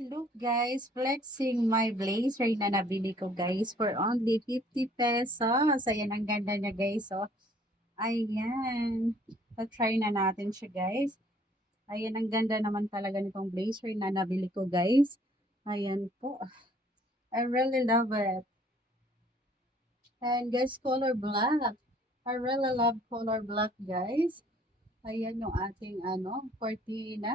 Look guys, flexing my blazer na nabili ko guys for only 50 pesos. Ayan, ang ganda niya guys. Oh. Ayan. Try na natin siya guys. Ayan, ang ganda naman talaga nitong blazer na nabili ko guys. Ayan po. I really love it. And guys, color black. I really love color black guys. Ayan yung ating cortina.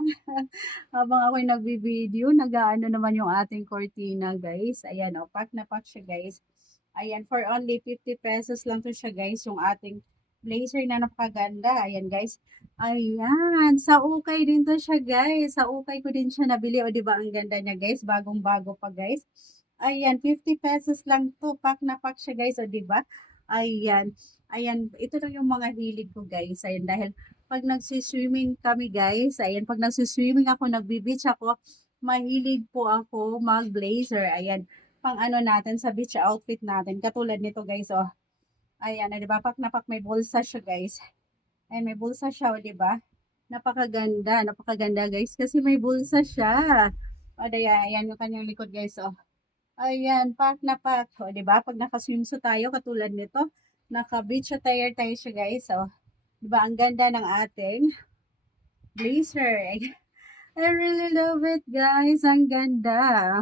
Habang ako'y nagbi-video, nag-aano naman yung ating cortina, guys. Ayan, pack na pack siya, guys. Ayan, for only 50 pesos lang to siya, guys. Yung ating blazer na napakaganda. Ayan, guys. Ayan, sa ukay din to siya, guys. Sa ukay ko din siya nabili. O, di ba ang ganda niya, guys? Bagong-bago pa, guys. Ayan, 50 pesos lang to. Pack na pack siya, guys. O, di ba? Ayan. Ayan, ito lang yung mga hilig ko, guys. Ayan, dahil pag nagsi-swimming kami guys, ayan, pag nagsi-swimming ako, nagbi-beach ako, mahilig po ako mag-blazer. Ayan, pang ano natin sa beach outfit natin. Katulad nito guys, oh. Ayan, di ba? Pak na pak may bulsa siya guys. Ayan, may bulsa siya, oh, di ba? Napakaganda, napakaganda guys kasi may bulsa siya. O, ayan yung kanyang likod guys, oh. Ayan, pak na pak. O, di ba? Pag naka-swimsuit tayo, katulad nito, naka-beach attire tayo siya guys, oh. Di ba? Ang ganda ng ating blazer. I really love it, guys. Ang ganda.